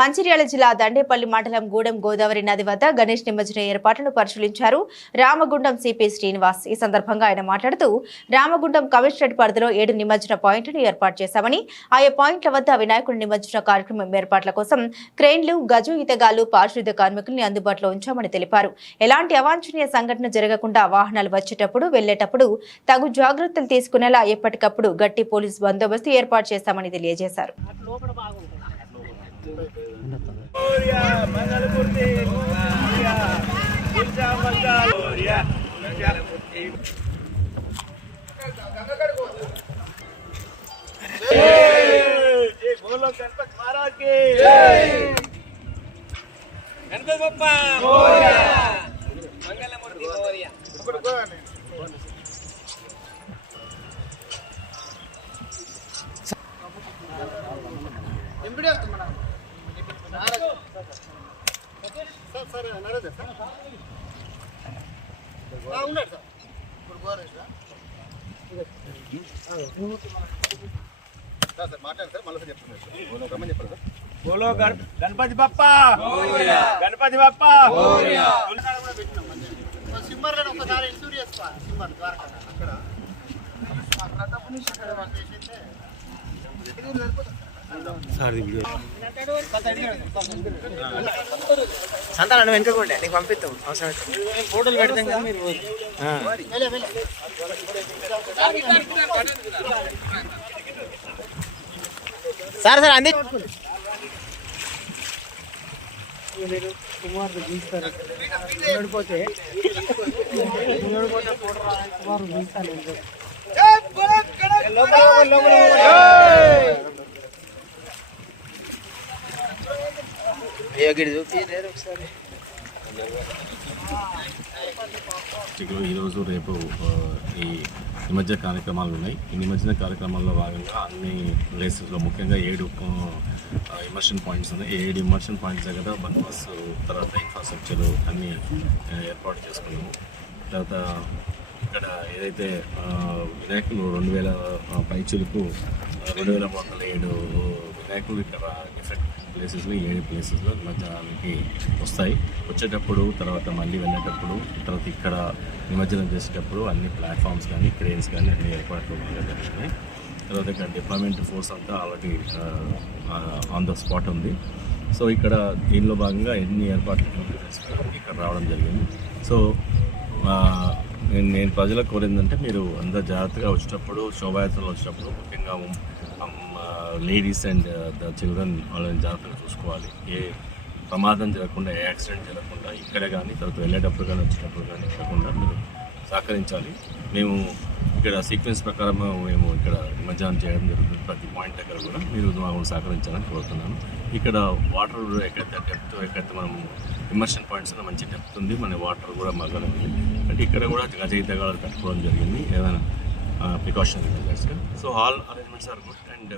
మంచిర్యాల జిల్లా దండేపల్లి మండలం గూడెం గోదావరి నది వద్ద గణేష్ నిమజ్జన ఏర్పాట్లను పరిశీలించారు రామగుండం సిపి శ్రీనివాస్. ఈ సందర్భంగా ఆయన మాట్లాడుతూ రామగుండం కమిషనరేట్ పరిధిలో ఏడు నిమజ్జన పాయింట్లను ఏర్పాటు చేశామని ఆయా పాయింట్ల వద్ద వినాయకుడి నిమజ్జన కార్యక్రమం ఏర్పాట్ల కోసం క్రెయిన్లు గజు ఈతగాలు పారిశుద్ధ్య కార్మికుల్ని అందుబాటులో ఉంచామని తెలిపారు. ఎలాంటి అవాంఛనీయ సంఘటన జరగకుండా వాహనాలు వచ్చేటప్పుడు వెళ్ళేటప్పుడు తగు జాగ్రత్తలు తీసుకునేలా ఎప్పటికప్పుడు గట్టి పోలీస్ బందోబస్తు ఏర్పాటు చేశామని తెలియజేశారు. Gloria, Mangalmurti, Gloria, Gurja Mangal, Gloria, Mangalmurti. जय जय बोलो गणपत महाराज की जय गणपत बप्पा मोरया సార్ సార్ ఉన్నాడు సార్ సార్ సార్ మాట్లాడు సార్ మళ్ళీ గణపతి బప్ప గణపతి బప్ప సిమ్మర్ ఒకసారి ఇన్సూర్ సిమ్మర్ ద్వారకా. అక్కడ. ప్రతాప్ నుంచి అక్కడ వాళ్ళు చేసింటే సరిపోతుంది సంతానం వెనుకకుండే నీకు పంపిస్తాం అవసరం ఫోటోలు పెడతాం కదా మీరు. సార్ సార్ అంది. కుమార్ ఫోటో రావాలి కుమార్ గీస్తాను చూపి. లేదు ఒకసారి ఈరోజు రేపు ఈ నిమజ్జన కార్యక్రమాలు ఉన్నాయి. ఈ నిమజ్జన కార్యక్రమాల్లో భాగంగా అన్ని ప్లేసెస్లో ముఖ్యంగా ఏడు ఇమర్షన్ పాయింట్స్ ఉన్నాయి. ఏడు ఇమర్షన్ పాయింట్స్ దగ్గర బస్ తర్వాత ఇన్ఫ్రాస్ట్రక్చర్ అన్నీ ఏర్పాటు చేసుకున్నాము. తర్వాత ఇక్కడ ఏదైతే వినాయకులు రెండు వేల పైచులకు రెండు వేల మూడు వందల ఏడు వినాయకులు ఇక్కడ డిఫరెంట్ ప్లేసెస్లో ఏడు ప్లేసెస్లో నిమజ్జనానికి వస్తాయి. వచ్చేటప్పుడు తర్వాత మళ్ళీ వెళ్ళేటప్పుడు తర్వాత ఇక్కడ నిమజ్జనం చేసేటప్పుడు అన్ని ప్లాట్ఫామ్స్ కానీ క్రేన్స్ కానీ అన్ని ఏర్పాట్లు బాగా జరుగుతున్నాయి. తర్వాత ఇక్కడ డిప్లాయ్మెంట్ ఫోర్స్ అంతా ఆల్రెడీ ఆన్ ద స్పాట్ ఉంది. సో ఇక్కడ దీనిలో భాగంగా ఎన్ని ఏర్పాట్లు ఇక్కడ రావడం జరిగింది. సో నేను నేను ప్రజలకు కోరిందంటే మీరు అందరు జాగ్రత్తగా వచ్చేటప్పుడు శోభాయాత్రలు వచ్చేటప్పుడు ముఖ్యంగా లేడీస్ అండ్ ద చిల్డ్రన్ వాళ్ళని జాగ్రత్తగా చూసుకోవాలి. ఏ ప్రమాదం జరగకుండా ఏ యాక్సిడెంట్ జరగకుండా ఇక్కడే కానీ తర్వాత వెళ్ళేటప్పుడు కానీ వచ్చేటప్పుడు కానీ జరగకుండా మీరు సహకరించాలి. మేము ఇక్కడ సీక్వెన్స్ ప్రకారం మేము ఇక్కడ నిమజ్జనం చేయడం జరుగుతుంది. ప్రతి పాయింట్ దగ్గర కూడా మీరు మాకు సహకరించాలని కోరుతున్నాను. ఇక్కడ వాటర్ ఎక్కడైతే డెప్త్ ఎక్కడైతే మనం ఇమర్షన్ పాయింట్స్ మంచి డెప్త్ ఉంది మన వాటర్ కూడా మగ్గనుంది అంటే ఇక్కడ కూడా గజ ఈతగాలు కట్టుకోవడం జరిగింది. ఏదైనా Uh, precautionary measures. So all arrangements are good and uh,